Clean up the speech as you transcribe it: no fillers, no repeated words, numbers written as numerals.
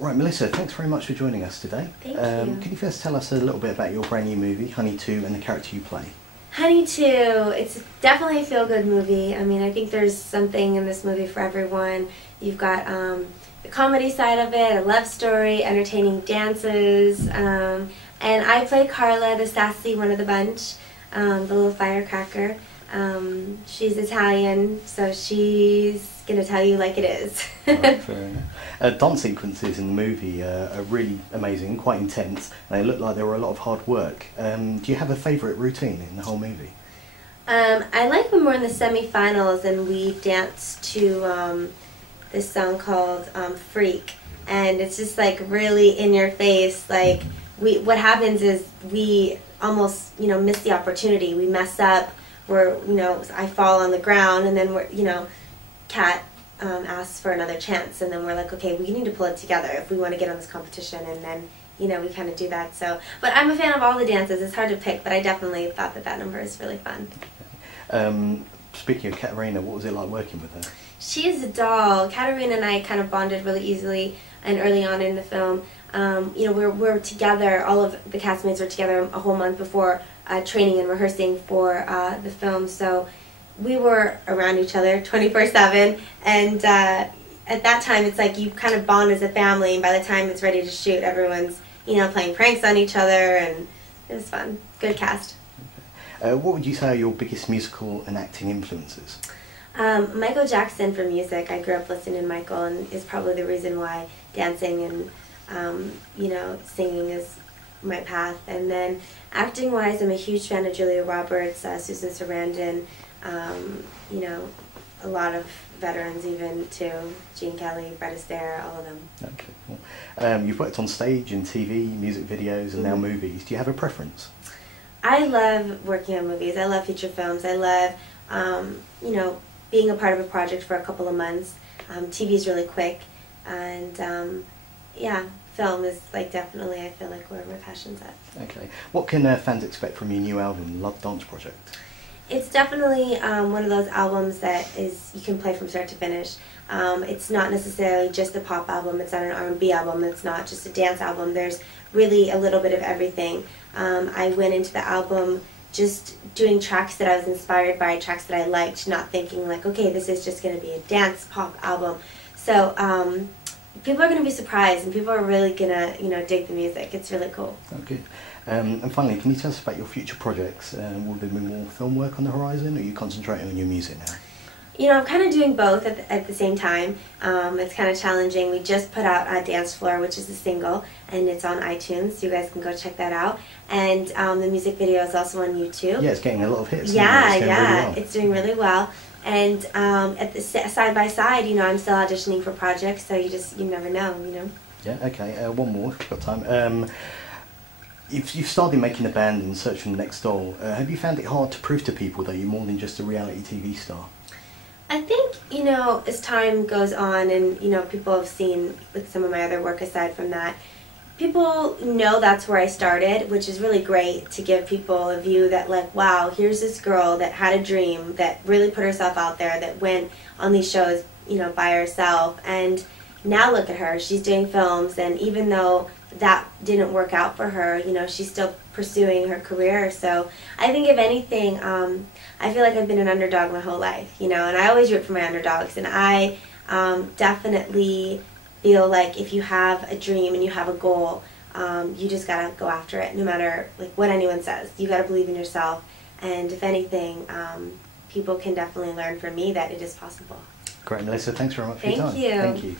Right, Melissa, thanks very much for joining us today. Thank you. Can you first tell us a little bit about your brand new movie, Honey 2, and the character you play? Honey 2, it's definitely a feel-good movie. I mean, I think there's something in this movie for everyone. You've got the comedy side of it, a love story, entertaining dances, and I play Carla, the sassy one of the bunch, the little firecracker. She's Italian, so she's going to tell you like it is. Right, fair enough. Dance sequences in the movie are really amazing and quite intense, and they look like there were a lot of hard work. Do you have a favourite routine in the whole movie? I like when we're in the semi-finals and we dance to this song called Freak, and it's just like really in your face. Like what happens is we almost miss the opportunity. We mess up. I fall on the ground, and then Kat asks for another chance, and then we're like, okay, we need to pull it together if we want to get on this competition, and then we kind of do that. So, but I'm a fan of all the dances. It's hard to pick, but I definitely thought that number is really fun. Speaking of Katerina, what was it like working with her? She is a doll. Katerina and I kind of bonded really easily, and early on in the film, we're together. All of the castmates were together a whole month before training and rehearsing for the film. So we were around each other 24/7, and at that time it's like you kind of bond as a family, and by the time it's ready to shoot, everyone's playing pranks on each other, and it was fun. Good cast. Okay. What would you say are your biggest musical and acting influences? Michael Jackson for music. I grew up listening to Michael, and is probably the reason why dancing and singing is my path. And then acting wise, I'm a huge fan of Julia Roberts, Susan Sarandon, a lot of veterans even too, Gene Kelly, Fred Astaire, all of them. Okay, cool. You've worked on stage and TV, music videos, and now movies. Do you have a preference? I love working on movies. I love feature films. I love being a part of a project for a couple of months. TV is really quick, and yeah, film is definitely, I feel like, where my passion's at. Okay. What can fans expect from your new album, Love Dance Project? It's definitely one of those albums that you can play from start to finish. It's not necessarily just a pop album. It's not an R&B album. It's not just a dance album. There's really a little bit of everything. I went into the album just doing tracks that I was inspired by, tracks that I liked, not thinking like, okay, this is just going to be a dance pop album. So people are going to be surprised, and people are really going to dig the music. It's really cool. Oh, good. And finally, can you tell us about your future projects? Will there be more film work on the horizon, or are you concentrating on your music now? I'm kind of doing both at the same time. It's kind of challenging. We just put out Dance Floor, which is a single, and it's on iTunes, so you guys can go check that out. And the music video is also on YouTube. Yeah, it's getting a lot of hits. Yeah, really well. It's doing really well. And at the side by side, I'm still auditioning for projects, so you never know, Yeah. Okay. One more, if you've got time. If you've started making a band and searching the next doll, have you found it hard to prove to people that you're more than just a reality TV star? I think, as time goes on and, people have seen with some of my other work aside from that, people know that's where I started, which is really great to give people a view that like, wow, here's this girl that had a dream, that really put herself out there, that went on these shows, by herself, and now look at her, she's doing films, and even though that didn't work out for her, she's still pursuing her career. So I think if anything, I feel like I've been an underdog my whole life, and I always root for my underdogs, and I definitely feel like if you have a dream and you have a goal, you just gotta go after it, no matter what anyone says. You gotta believe in yourself, and if anything, people can definitely learn from me that it is possible. Great, Melissa, thanks very much for your time. Thank you. Thank you.